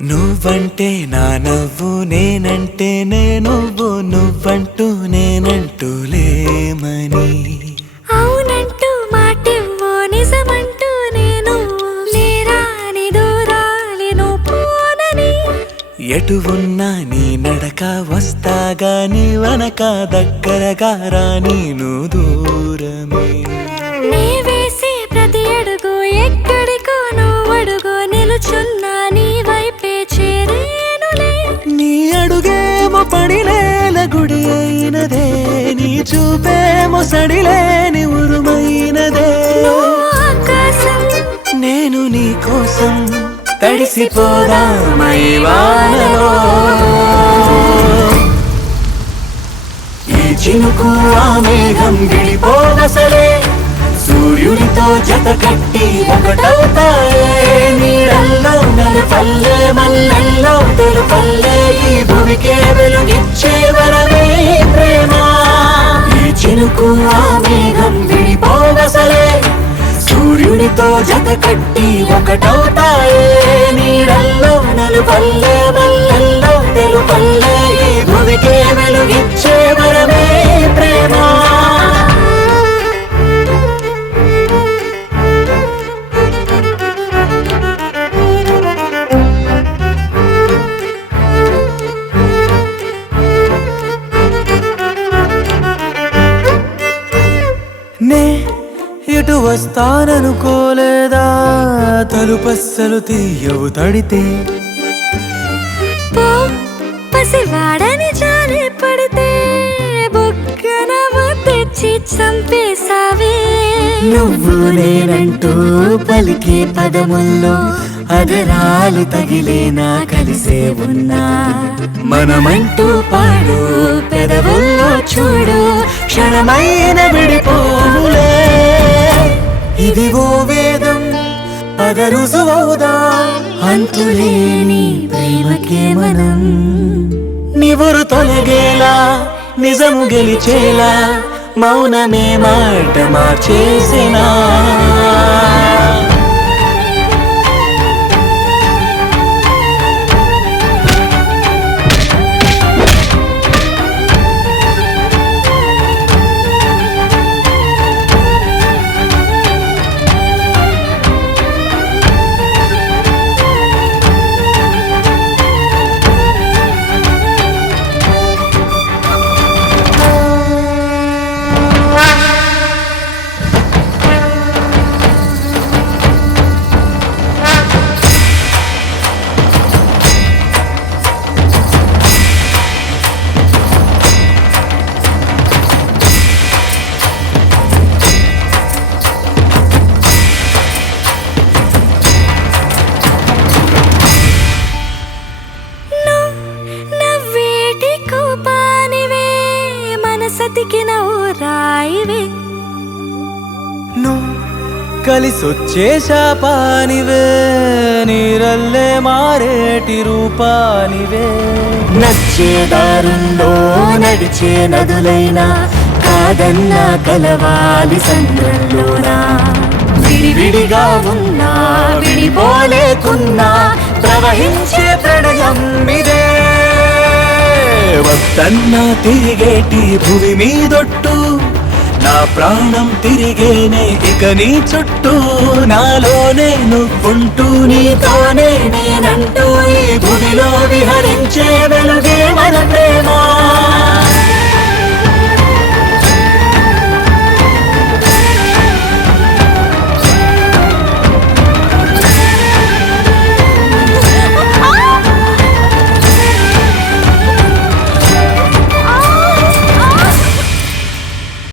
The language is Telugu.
నువ్వంటే నా నవ్వు నేనంటే నువ్వు నువ్వంటూ నేనంటూ లేమని అవునంటూ మాటివ్వు నిజమంటూ నేను లేరాని దూరాలి నువ్వు పోనని ఎటు ఉన్నా నీ నడక వస్తాగా నీ వనక దగ్గరగా రాని నువ్వు దూరమే నీ వేసే ప్రతి అడుగు ఎక్కడికో నువ్వు అడుగు నిలుచున్నా నీ వైపే చేరేనులే నీ అడుగేమో పడినేల గుడి అయినదే నీ చూపేమో సడిలేని ఉరుమైనదే ఆకాశం నేను నీ కోసం తడిసిపోదామై వానలో ఈ చినుకు ఆ మేఘం విడిపోవసలే సూర్యుడితో జత కట్టి ఒకటవుతాయే నీడల్లో నలుపల్లె మల్లెల్లో తెలుపల్లె ఈ భూమికే వెలుగిచ్చే వరమే ప్రేమ ఈ చినుకు ఆ మేఘం విడిపోవసలే సూర్యుడితో జత కట్టి ఒకటవుతాయే నీడల్లో నలుపల్లె మల్లెల్లో తెలుపల్లె ఈ భూమికే వెలుగిచ్చే వరమే ప్రేమ నే ఇటు వస్తాననుకోలేదా తలుపస్సలు తీయవు తడితే పో పసివాడని జాలి పడితే బుగ్గన తెచ్చి చంపేశావే నువ్వు నేనంటూ పలికే పదముల్లో అదరాలు తగిలేనా కలిసే ఉన్నా మనమంటూ పాడు పెదవుల్లో చూడు క్షణమైన విడిపోవులే ఇది ఓ వేదం పదరుసువవుదా అంతులేని ప్రేమకే మనం నివురు తొలగేలా నిజము గెలిచేలా మౌనమే మాట మార్చేసినా నవ్వేటి కోపానివే మనసతికిన ఓ రాయివే నువ్వు కలిసొచ్చే శాపానివే నీరల్లే మారేటి రూపానివే నచ్చే దారుల్లో నడిచే నదులైనా కాదన్నా కలవాలి సంద్రంలోనా విడివిడిగా ఉన్నా విడిపోలేకున్నా ప్రవహించే ప్రణయం ఇదే వద్దన్నా తిరిగేటి భూమి మీదొట్టు నా ప్రాణం తిరిగేనే ఇక నీ చుట్టూ నాలోనే నువ్వుంటూ నీతోనే నేనంటూ ఈ భూమిలో విహరించే వెలుగే